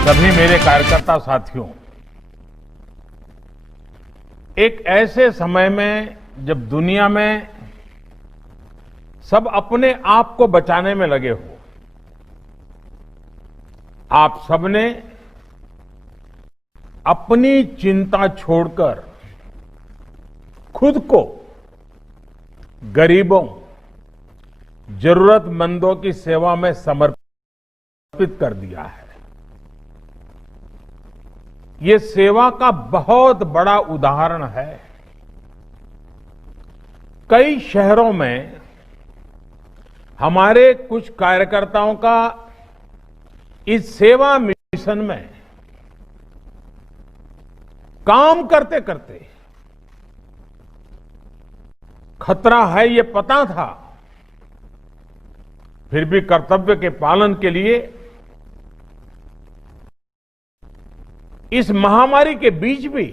सभी मेरे कार्यकर्ता साथियों, एक ऐसे समय में जब दुनिया में सब अपने आप को बचाने में लगे हो, आप सबने अपनी चिंता छोड़कर खुद को गरीबों, जरूरतमंदों की सेवा में समर्पित कर दिया है। ये सेवा का बहुत बड़ा उदाहरण है। कई शहरों में हमारे कुछ कार्यकर्ताओं का इस सेवा मिशन में काम करते करते खतरा है ये पता था, फिर भी कर्तव्य के पालन के लिए इस महामारी के बीच भी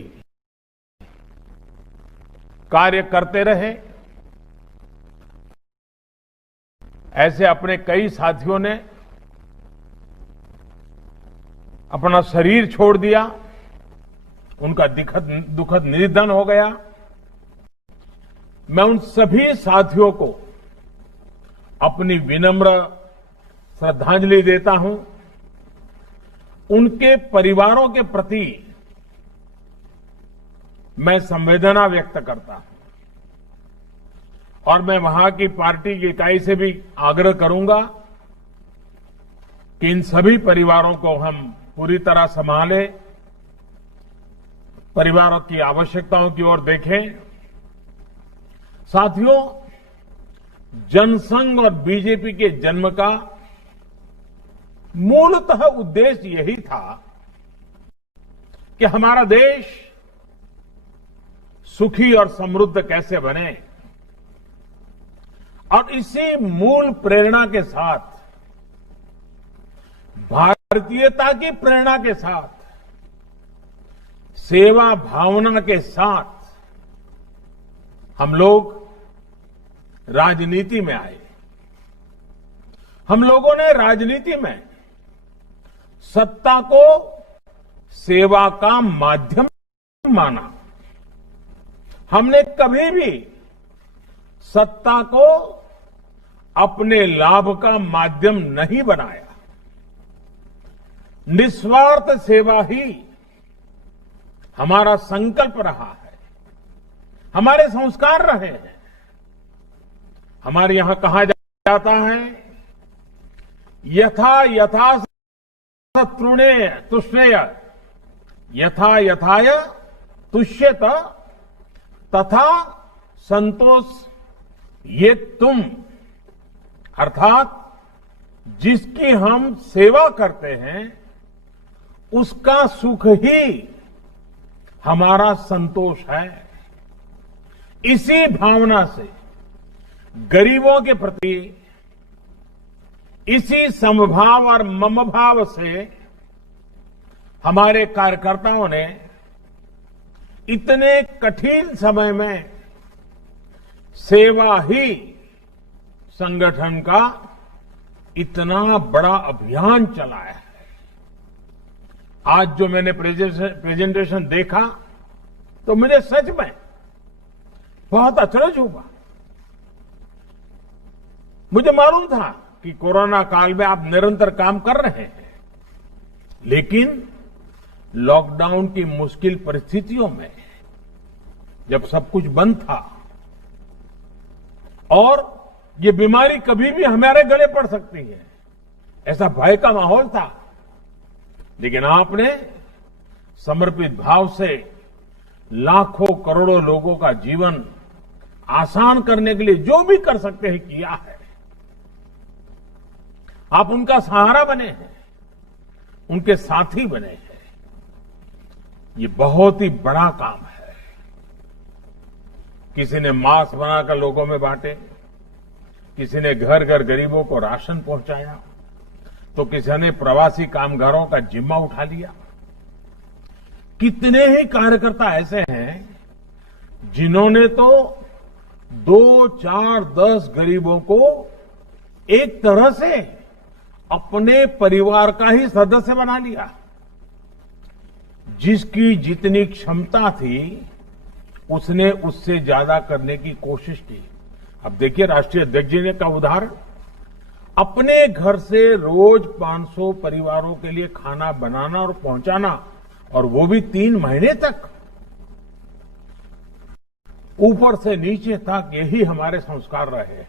कार्य करते रहे। ऐसे अपने कई साथियों ने अपना शरीर छोड़ दिया, उनका दुखद निधन हो गया। मैं उन सभी साथियों को अपनी विनम्र श्रद्धांजलि देता हूं। उनके परिवारों के प्रति मैं संवेदना व्यक्त करता हूं और मैं वहां की पार्टी की इकाई से भी आग्रह करूंगा कि इन सभी परिवारों को हम पूरी तरह संभालें, परिवारों की आवश्यकताओं की ओर देखें। साथियों, जनसंघ और बीजेपी के जन्म का मूलतः उद्देश्य यही था कि हमारा देश सुखी और समृद्ध कैसे बने, और इसी मूल प्रेरणा के साथ, भारतीयता की प्रेरणा के साथ, सेवा भावना के साथ हम लोग राजनीति में आए। हम लोगों ने राजनीति में सत्ता को सेवा का माध्यम माना। हमने कभी भी सत्ता को अपने लाभ का माध्यम नहीं बनाया। निस्वार्थ सेवा ही हमारा संकल्प रहा है, हमारे संस्कार रहे हैं। हमारे यहां कहा जाता है, यथा तृणेय तुष्णेय, यथा यथाय तुष्यत तथा संतोष ये तुम। अर्थात जिसकी हम सेवा करते हैं उसका सुख ही हमारा संतोष है। इसी भावना से गरीबों के प्रति, इसी समभाव और मम भाव से हमारे कार्यकर्ताओं ने इतने कठिन समय में सेवा ही संगठन का इतना बड़ा अभियान चलाया है। आज जो मैंने प्रेजेंटेशन देखा तो मुझे सच में बहुत अचरज हुआ। मुझे मालूम था कि कोरोना काल में आप निरंतर काम कर रहे हैं, लेकिन लॉकडाउन की मुश्किल परिस्थितियों में जब सब कुछ बंद था और ये बीमारी कभी भी हमारे गले पड़ सकती है, ऐसा भय का माहौल था, लेकिन आपने समर्पित भाव से लाखों करोड़ों लोगों का जीवन आसान करने के लिए जो भी कर सकते हैं किया है। आप उनका सहारा बने हैं, उनके साथी बने हैं। ये बहुत ही बड़ा काम है। किसी ने मास्क बनाकर लोगों में बांटे, किसी ने घर घर गरीबों को राशन पहुंचाया, तो किसी ने प्रवासी कामगारों का जिम्मा उठा लिया। कितने ही कार्यकर्ता ऐसे हैं जिन्होंने तो 2, 4, 10 गरीबों को एक तरह से अपने परिवार का ही सदस्य बना लिया। जिसकी जितनी क्षमता थी उसने उससे ज्यादा करने की कोशिश की। अब देखिए राष्ट्रीय अध्यक्ष जी ने का उदाहरण, अपने घर से रोज 500 परिवारों के लिए खाना बनाना और पहुंचाना, और वो भी 3 महीने तक। ऊपर से नीचे तक यही हमारे संस्कार रहे हैं।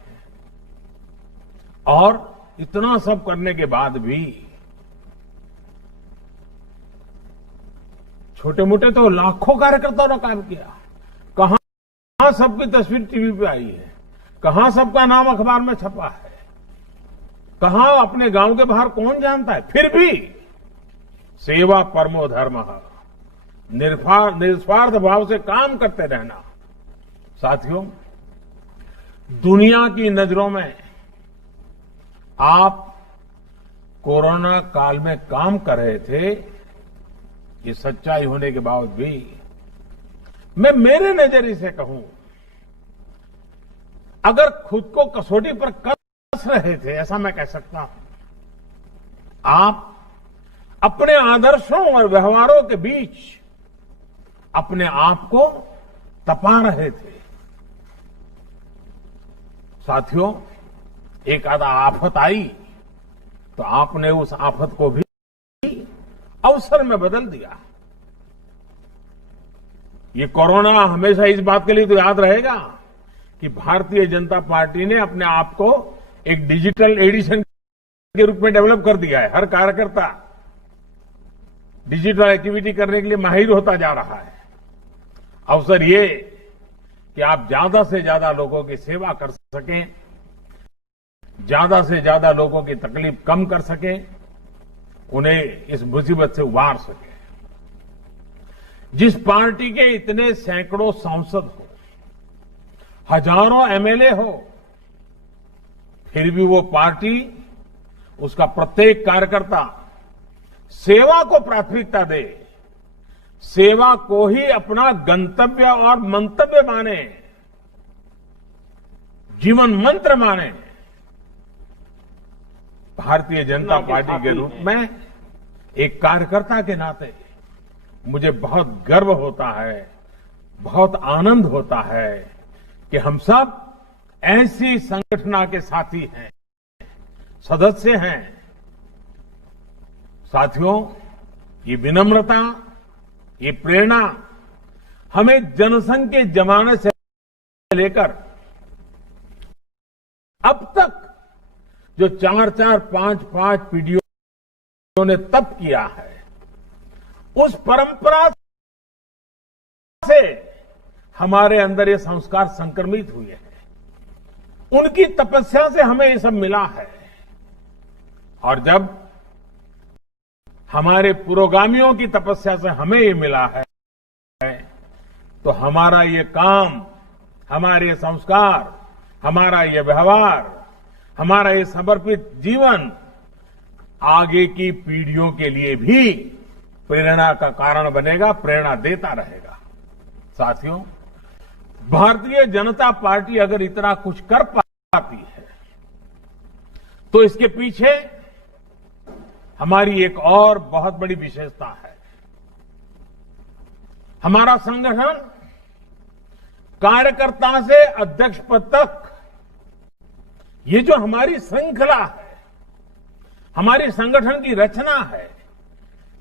और इतना सब करने के बाद भी छोटे मोटे तो लाखों कार्यकर्ताओं ने काम किया। कहां सबकी तस्वीर टीवी पे आई है, कहां सबका नाम अखबार में छपा है, कहां अपने गांव के बाहर कौन जानता है। फिर भी सेवा परमो धर्मः, निस्वार्थ भाव से काम करते रहना। साथियों, दुनिया की नजरों में आप कोरोना काल में काम कर रहे थे, ये सच्चाई होने के बावजूद भी मैं मेरे नजरिए से कहूं, अगर खुद को कसौटी पर कस रहे थे, ऐसा मैं कह सकता हूं, आप अपने आदर्शों और व्यवहारों के बीच अपने आप को तपा रहे थे। साथियों, एक आधा आफत आई तो आपने उस आफत को भी अवसर में बदल दिया। ये कोरोना हमेशा इस बात के लिए तो याद रहेगा कि भारतीय जनता पार्टी ने अपने आप को एक डिजिटल एडिशन के रूप में डेवलप कर दिया है। हर कार्यकर्ता डिजिटल एक्टिविटी करने के लिए माहिर होता जा रहा है। अवसर ये कि आप ज्यादा से ज्यादा लोगों की सेवा कर सकें, ज्यादा से ज्यादा लोगों की तकलीफ कम कर सकें, उन्हें इस मुसीबत से उबार सकें। जिस पार्टी के इतने सैकड़ों सांसद हो, हजारों एमएलए हो, फिर भी वो पार्टी, उसका प्रत्येक कार्यकर्ता सेवा को प्राथमिकता दे, सेवा को ही अपना गंतव्य और मंतव्य माने, जीवन मंत्र माने। भारतीय जनता पार्टी के रूप में एक कार्यकर्ता के नाते मुझे बहुत गर्व होता है, बहुत आनंद होता है कि हम सब ऐसी संगठन के साथी हैं, सदस्य हैं। साथियों, ये विनम्रता, ये प्रेरणा हमें जनसंघ के जमाने से लेकर अब तक जो 4-4, 5-5 पीढ़ियों ने तप किया है, उस परंपरा से हमारे अंदर ये संस्कार संक्रमित हुए हैं। उनकी तपस्या से हमें ये सब मिला है। और जब हमारे पुरोगामियों की तपस्या से हमें ये मिला है, तो हमारा ये काम, हमारे ये संस्कार, हमारा ये व्यवहार, हमारा ये समर्पित जीवन आगे की पीढ़ियों के लिए भी प्रेरणा का कारण बनेगा, प्रेरणा देता रहेगा। साथियों, भारतीय जनता पार्टी अगर इतना कुछ कर पाती है तो इसके पीछे हमारी एक और बहुत बड़ी विशेषता है। हमारा संगठन कार्यकर्ता से अध्यक्ष पद तक, ये जो हमारी श्रृंखला है, हमारी संगठन की रचना है,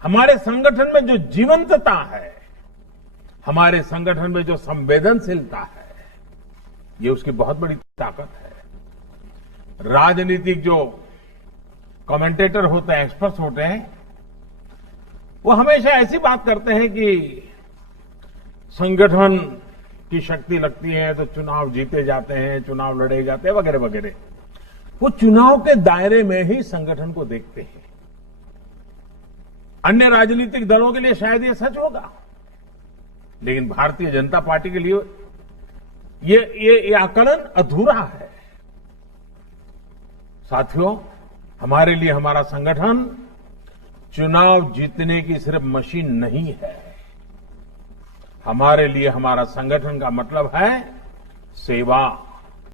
हमारे संगठन में जो जीवंतता है, हमारे संगठन में जो संवेदनशीलता है, ये उसकी बहुत बड़ी ताकत है। राजनीतिक जो कमेंटेटर होते हैं, एक्सपर्ट्स होते हैं, वो हमेशा ऐसी बात करते हैं कि संगठन की शक्ति लगती है तो चुनाव जीते जाते हैं, चुनाव लड़े जाते हैं, वगैरह वगैरह। वो चुनाव के दायरे में ही संगठन को देखते हैं। अन्य राजनीतिक दलों के लिए शायद ये सच होगा, लेकिन भारतीय जनता पार्टी के लिए ये आकलन अधूरा है। साथियों, हमारे लिए हमारा संगठन चुनाव जीतने की सिर्फ मशीन नहीं है। हमारे लिए हमारा संगठन का मतलब है सेवा,